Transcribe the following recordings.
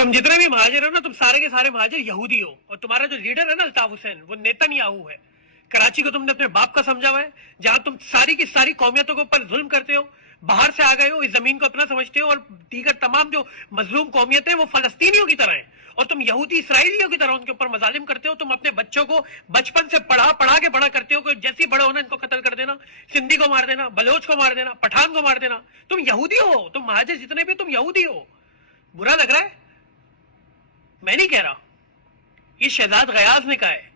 तुम जितने भी महाजिर हो ना, तुम सारे के सारे महाजिर यहूदी हो, और तुम्हारा जो लीडर है ना अल्ताफ हुसैन, वो नेतन्याहू है। कराची को तुमने अपने बाप का समझा हुआ है, जहां तुम सारी की सारी कौमियतों के ऊपर जुल्म करते हो, बाहर से आ गए हो, इस जमीन को अपना समझते हो, और दीगर तमाम जो मजलूम कौमियतें वो फलस्तीनियों की तरह हैं, और तुम यहूदी इसराइलियों की तरह उनके ऊपर मजालिम करते हो। तुम अपने बच्चों को बचपन से पढ़ा के बड़ा करते हो कि जैसे बड़ा होना इनको कत्ल कर देना, सिंधी को मार देना, बलोच को मार देना, पठान को मार देना। तुम यहूदी हो, तुम महाजिर जितने भी तुम यहूदी हो। बुरा लग रहा है? मैं नहीं कह रहा, ये शहजाद गयाज ने कहा है,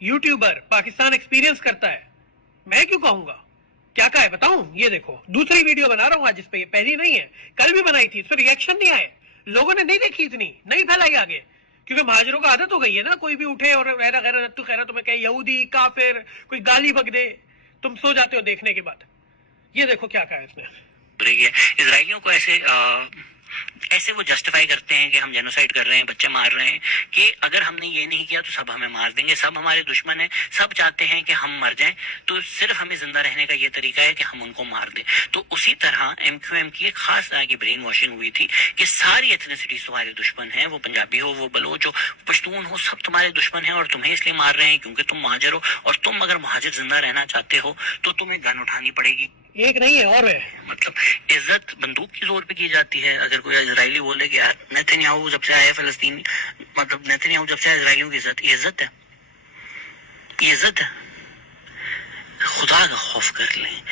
यूट्यूबर, पाकिस्तान एक्सपीरियंस करता है। मैं क्यों कहूंगा? क्या कहा है बताऊं? ये देखो, दूसरी वीडियो बना रहा हूं आज इस पे, पहली नहीं है, कल भी बनाई थी, इस पर रिएक्शन नहीं आए, लोगों ने नहीं देखी, इतनी नहीं फैलाई आगे, क्योंकि महाजिरों को आदत हो गई है ना, कोई भी उठे और वैरा गैरा नत्तू खैरा तुम्हें कहे यहूदी, काफिर, कोई गाली बक दे, तुम सो जाते हो देखने के बाद। ये देखो क्या कहा है इसने। इसराइलियों को ऐसे वो जस्टिफाई करते हैं कि हम जेनोसाइड कर रहे हैं, बच्चे मार रहे हैं, कि अगर हमने ये नहीं किया तो सब हमें मार देंगे, सब हमारे दुश्मन हैं, सब चाहते हैं कि हम मर जाएं, तो सिर्फ हमें जिंदा रहने का ये तरीका है कि हम उनको मार दें। तो उसी तरह MQM की एक खास तरह की ब्रेन वॉशिंग हुई थी कि सारी एथनिसिटीज तुम्हारे दुश्मन हैं, वो पंजाबी हो, वो बलोच हो, पश्तून हो, सब तुम्हारे दुश्मन हैं, और तुम्हें इसलिए मार रहे हैं क्योंकि तुम महाजिर हो, और तुम अगर महाजिर जिंदा रहना चाहते हो तो तुम्हें गन उठानी पड़ेगी। एक नहीं है और है, मतलब इज्जत बंदूक की जोर पे की जाती है। अगर कोई इजरायली बोले कि यार नेतन्याहू जब से आए फलस्तीनी, मतलब नेतन्याहू जब से आए इजरायलियों की इज्जत, ये इज्जत है, ये इज्जत है। खुदा का खौफ कर लें,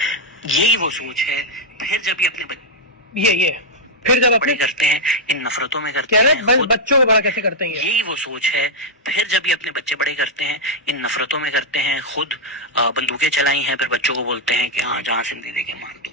यही वो सोच है। फिर जब ये अपने ये फिर जब अपने करते हैं, इन नफरतों में करते हैं, बच्चों को बड़ा कैसे करते हैं, यही वो सोच है। फिर जब ये अपने बच्चे बड़े करते हैं, इन नफरतों में करते हैं, खुद बंदूकें चलाई हैं, फिर बच्चों को बोलते हैं कि हाँ जहाँ सिंधी देखे मार दो।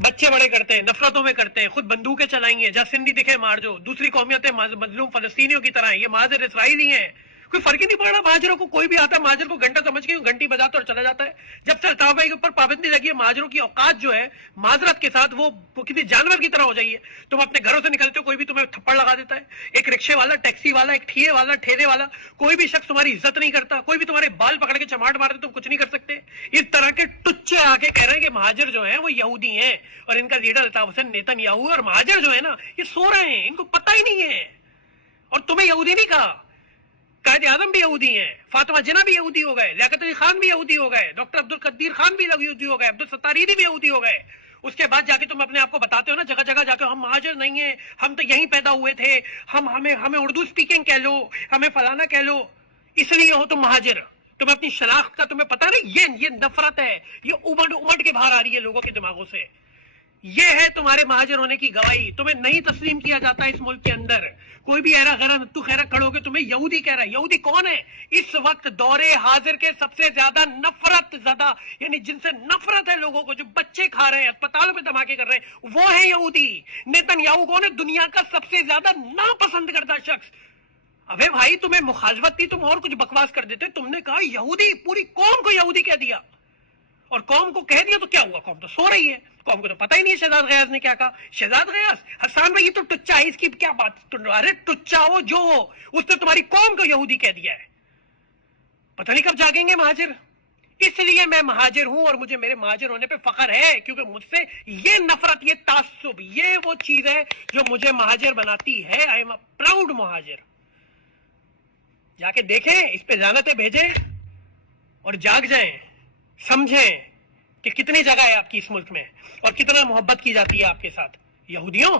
बच्चे बड़े करते हैं, नफरतों में करते हैं, खुद बंदूकें चलाएंगे, जहाँ सिंधी दिखे मार दो। दूसरी कौमियतें मजलूम फलस्तीनियों की तरह हैं, ये महाजिर इसराइली हैं, कोई फर्क ही नहीं पड़ रहा महाजिरों को। कोई भी आता है महाजिर को घंटा समझ के घंटी बजाता और चला जाता है। जब से अल्ताफ भाई के ऊपर पाबंदी लगी है, महाजिरों की औकात जो है माजरत के साथ वो किसी जानवर की तरह हो जाइए। तुम अपने घरों से निकलते हो, कोई भी तुम्हें थप्पड़ लगा देता है, एक रिक्शे वाला, टैक्सी वाला, एक ठिये वाला, ठेले वाला, कोई भी शख्स तुम्हारी इज्जत नहीं करता, कोई भी तुम्हारे बाल पकड़ के चमाट मारते, तुम कुछ नहीं कर सकते। इस तरह के टुच्चे आके कह रहे हैं कि महाजिर जो है वो यहूदी हैं, और इनका लीडर अल्ताफ हुसैन नेतन्याहू, और महाजिर जो है ना ये सो रहे हैं, इनको पता ही नहीं है। और तुम्हें यहूदी नहीं कहा, कायद आजम भी यहूदी हैं, फातिमा जिन्ना भी यहूदी हो गए, लियाकत अली खान भी यहूदी हो गए, डॉक्टर अब्दुल कदीर खान भी यहूदी हो गए, अब्दुल सत्तार ईदी भी यहूदी हो गए। उसके बाद जाके तुम अपने आप को बताते हो ना जगह जगह जाके, हम महाजिर नहीं है, हम तो यहीं पैदा हुए थे, हमें उर्दू स्पीकिंग कह लो, हमें फलाना कह लो, इसलिए हो तुम महाजिर। तुम्हें अपनी शनाख्त का तुम्हें पता नहीं, ये नफरत है, ये उमड़ के बाहर आ रही है लोगों के दिमागों से। ये है तुम्हारे महाजिर होने की गवाही। तुम्हें नहीं तस्लीम किया जाता इस मुल्क के अंदर। कोई भी ऐरा गैरा नत्तू खैरा खड़ोगे तुम्हें यहूदी कह रहा है। यहूदी कौन है? इस वक्त दौरे हाजिर के सबसे ज्यादा नफरत ज्यादा, यानी जिनसे नफरत है लोगों को, जो बच्चे खा रहे हैं, अस्पतालों पे धमाके कर रहे हैं, वो है यहूदी। नेतन्याहू कौन है? दुनिया का सबसे ज्यादा नापसंद करता शख्स। अबे भाई तुम्हें मुखालफत थी, तुम और कुछ बकवास कर देते। तुमने कहा यहूदी, पूरी कौम को यहूदी कह दिया, और कौम को कह दिया तो क्या हुआ? कौम तो सो रही है, कौम को तो पता ही नहीं है शहजाद गयास ने क्या कहा। शहजाद गयास, हसन भाई ये तो टुच्चा है, इसकी क्या बात? अरे टुच्चा हो जो हो, उसने तुम्हारी कौम को यहूदी कह दिया है। पता नहीं कब जागेंगे महाजिर। इसलिए मैं महाजिर हूं, और मुझे मेरे महाजिर होने पे फख्र है, क्योंकि मुझसे ये नफरत, ये तासुब, ये वो चीज है जो मुझे महाजिर बनाती है। I am a proud Muhajir. जाके देखें, इस पे लानतें भेजें और जाग जाएं, समझें कि कितनी जगह है आपकी इस मुल्क में, और कितना मोहब्बत की जाती है आपके साथ। यहूदियों,